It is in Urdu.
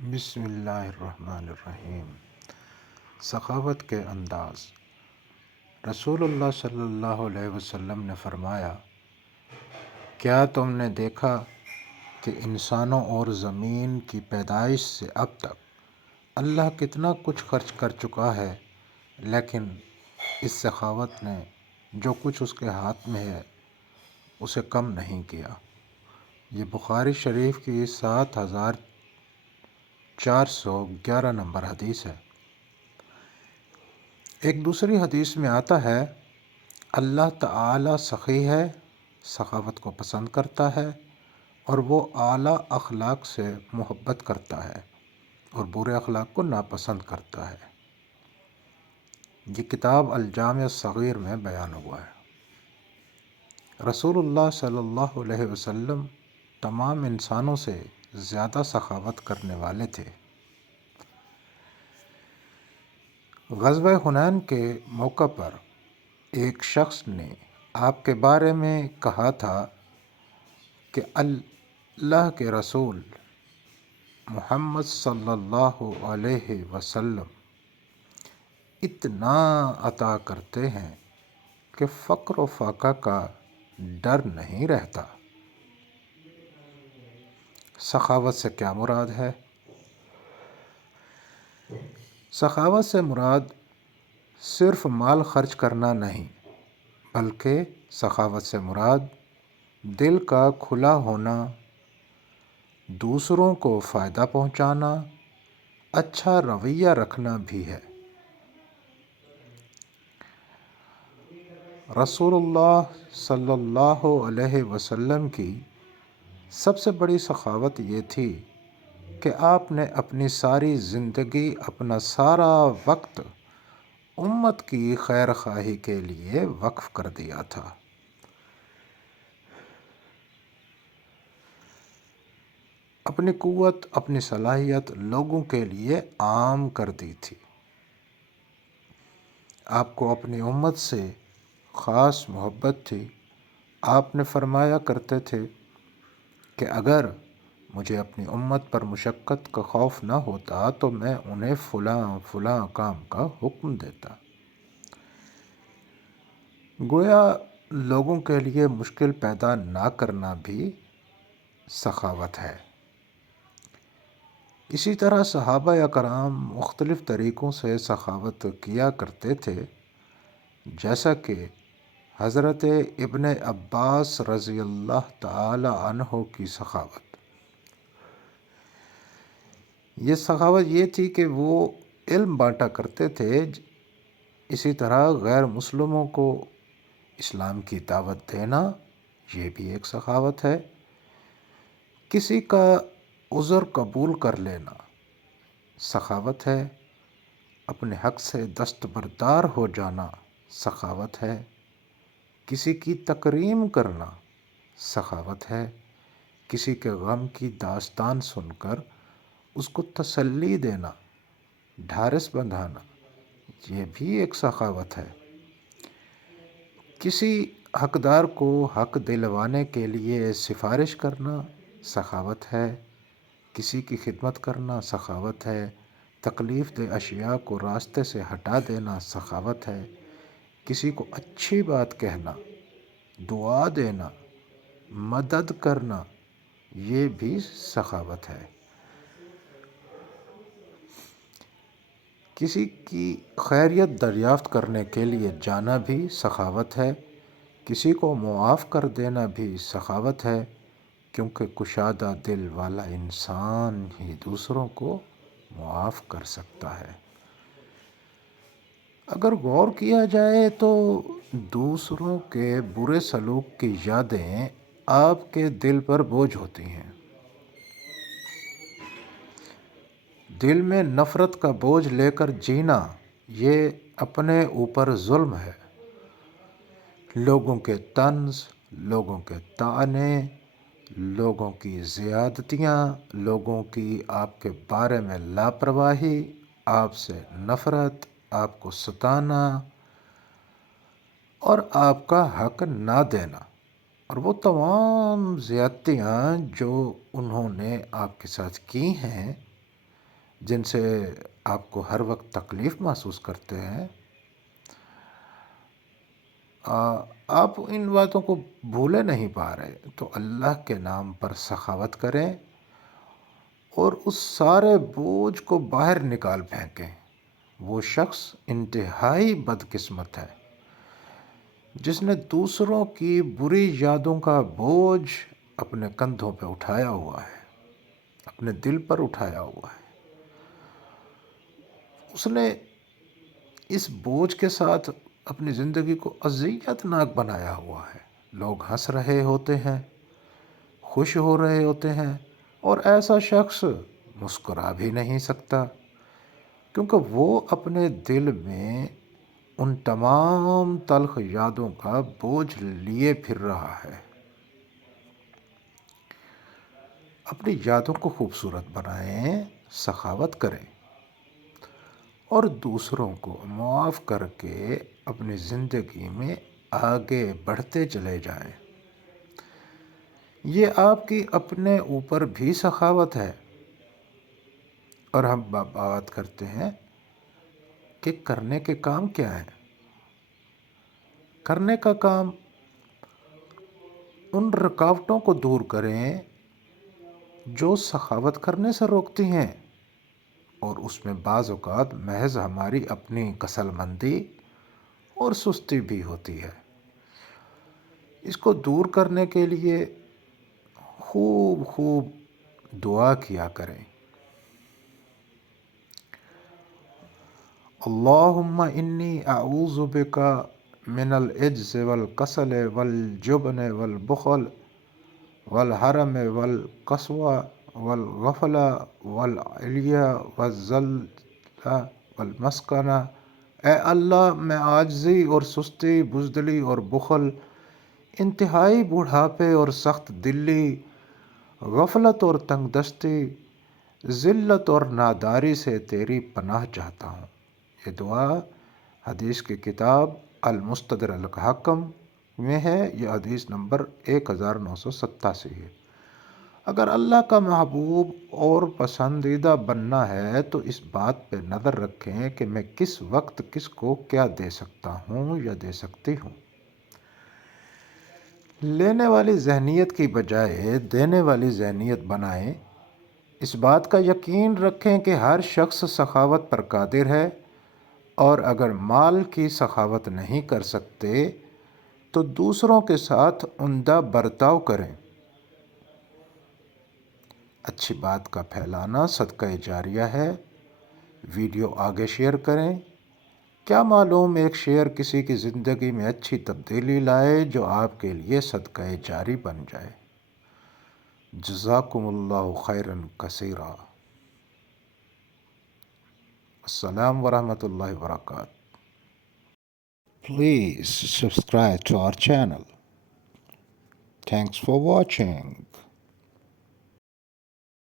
بسم اللہ الرحمن الرحیم۔ سخاوت کے انداز۔ رسول اللہ صلی اللہ علیہ وسلم نے فرمایا، کیا تم نے دیکھا کہ انسانوں اور زمین کی پیدائش سے اب تک اللہ کتنا کچھ خرچ کر چکا ہے، لیکن اس سخاوت نے جو کچھ اس کے ہاتھ میں ہے اسے کم نہیں کیا۔ یہ بخاری شریف کی 7411 نمبر حدیث ہے۔ ایک دوسری حدیث میں آتا ہے، اللہ تعالی سخی ہے، سخاوت کو پسند کرتا ہے، اور وہ اعلیٰ اخلاق سے محبت کرتا ہے اور برے اخلاق کو ناپسند کرتا ہے۔ یہ کتاب الجامع الصغیر میں بیان ہوا ہے۔ رسول اللہ صلی اللہ علیہ وسلم تمام انسانوں سے زیادہ سخاوت کرنے والے تھے۔ غزوہ حنین کے موقع پر ایک شخص نے آپ کے بارے میں کہا تھا کہ اللہ کے رسول محمد صلی اللہ علیہ وسلم اتنا عطا کرتے ہیں کہ فقر و فاقہ کا ڈر نہیں رہتا۔ سخاوت سے کیا مراد ہے؟ سخاوت سے مراد صرف مال خرچ کرنا نہیں، بلکہ سخاوت سے مراد دل کا کھلا ہونا، دوسروں کو فائدہ پہنچانا، اچھا رویہ رکھنا بھی ہے۔ رسول اللہ صلی اللہ علیہ وسلم کی سب سے بڑی سخاوت یہ تھی کہ آپ نے اپنی ساری زندگی، اپنا سارا وقت امت کی خیر خواہی کے لیے وقف کر دیا تھا۔ اپنی قوت، اپنی صلاحیت لوگوں کے لیے عام کر دی تھی۔ آپ کو اپنی امت سے خاص محبت تھی۔ آپ نے فرمایا کرتے تھے کہ اگر مجھے اپنی امت پر مشقت کا خوف نہ ہوتا تو میں انہیں فلاں فلاں کام کا حکم دیتا۔ گویا لوگوں کے لیے مشکل پیدا نہ کرنا بھی سخاوت ہے۔ اسی طرح صحابہ اکرام مختلف طریقوں سے سخاوت کیا کرتے تھے، جیسا کہ حضرت ابن عباس رضی اللہ تعالی عنہ کی سخاوت۔ یہ سخاوت یہ تھی کہ وہ علم بانٹا کرتے تھے۔ اسی طرح غیر مسلموں کو اسلام کی دعوت دینا، یہ بھی ایک سخاوت ہے۔ کسی کا عذر قبول کر لینا سخاوت ہے۔ اپنے حق سے دستبردار ہو جانا سخاوت ہے۔ کسی کی تکریم کرنا سخاوت ہے۔ کسی کے غم کی داستان سن کر اس کو تسلی دینا، ڈھارس بندھانا، یہ بھی ایک سخاوت ہے۔ کسی حقدار کو حق دلوانے کے لیے سفارش کرنا سخاوت ہے۔ کسی کی خدمت کرنا سخاوت ہے۔ تکلیف دہ اشیاء کو راستے سے ہٹا دینا سخاوت ہے۔ کسی کو اچھی بات کہنا، دعا دینا، مدد کرنا، یہ بھی سخاوت ہے۔ کسی کی خیریت دریافت کرنے کے لیے جانا بھی سخاوت ہے۔ کسی کو معاف کر دینا بھی سخاوت ہے، کیونکہ کشادہ دل والا انسان ہی دوسروں کو معاف کر سکتا ہے۔ اگر غور کیا جائے تو دوسروں کے برے سلوک کی یادیں آپ کے دل پر بوجھ ہوتی ہیں۔ دل میں نفرت کا بوجھ لے کر جینا، یہ اپنے اوپر ظلم ہے۔ لوگوں کے طنز، لوگوں کے طعنے، لوگوں کی زیادتیاں، لوگوں کی آپ کے بارے میں لاپرواہی، آپ سے نفرت، آپ کو ستانا اور آپ کا حق نہ دینا، اور وہ تمام زیادتیاں جو انہوں نے آپ کے ساتھ کی ہیں، جن سے آپ کو ہر وقت تکلیف محسوس کرتے ہیں، آپ ان باتوں کو بھولے نہیں پا رہے، تو اللہ کے نام پر سخاوت کریں اور اس سارے بوجھ کو باہر نکال پھینکیں۔ وہ شخص انتہائی بدقسمت ہے جس نے دوسروں کی بری یادوں کا بوجھ اپنے کندھوں پہ اٹھایا ہوا ہے، اپنے دل پر اٹھایا ہوا ہے۔ اس نے اس بوجھ کے ساتھ اپنی زندگی کو اذیت ناک بنایا ہوا ہے۔ لوگ ہنس رہے ہوتے ہیں، خوش ہو رہے ہوتے ہیں، اور ایسا شخص مسکرا بھی نہیں سکتا، کیونکہ وہ اپنے دل میں ان تمام تلخ یادوں کا بوجھ لیے پھر رہا ہے۔ اپنی یادوں کو خوبصورت بنائیں، سخاوت کریں اور دوسروں کو معاف کر کے اپنی زندگی میں آگے بڑھتے چلے جائیں۔ یہ آپ کی اپنے اوپر بھی سخاوت ہے۔ اور ہم بات کرتے ہیں کہ کرنے کے کام کیا ہیں۔ کرنے کا کام ان رکاوٹوں کو دور کریں جو سخاوت کرنے سے روکتی ہیں، اور اس میں بعض اوقات محض ہماری اپنی کسل مندی اور سستی بھی ہوتی ہے۔ اس کو دور کرنے کے لیے خوب خوب دعا کیا کریں۔ اللہم انی اعوذ بک من العجز والکسل والجبن والبخل والحرم والقسوہ والغفلہ والعلی والذل والمسکنہ۔ اے اللہ، میں عاجزی اور سستی، بزدلی اور بخل، انتہائی بڑھاپے اور سخت دلی، غفلت اور تنگ دستی، ذلت اور ناداری سے تیری پناہ چاہتا ہوں۔ یہ دعا حدیث کی کتاب المستدرک الحکم میں ہے۔ یہ حدیث نمبر 1987 ہے۔ اگر اللہ کا محبوب اور پسندیدہ بننا ہے تو اس بات پہ نظر رکھیں کہ میں کس وقت کس کو کیا دے سکتا ہوں یا دے سکتی ہوں۔ لینے والی ذہنیت کی بجائے دینے والی ذہنیت بنائیں۔ اس بات کا یقین رکھیں کہ ہر شخص سخاوت پر قادر ہے، اور اگر مال کی سخاوت نہیں کر سکتے تو دوسروں کے ساتھ عمدہ برتاؤ کریں۔ اچھی بات کا پھیلانا صدقہ جاریہ ہے۔ ویڈیو آگے شیئر کریں۔ کیا معلوم ایک شیئر کسی کی زندگی میں اچھی تبدیلی لائے جو آپ کے لیے صدقہ جاری بن جائے۔ جزاکم اللہ خیرا کثیرا۔ السلام ورحمۃ اللہ وبرکاتہ۔ Please subscribe to our channel. Thanks for watching.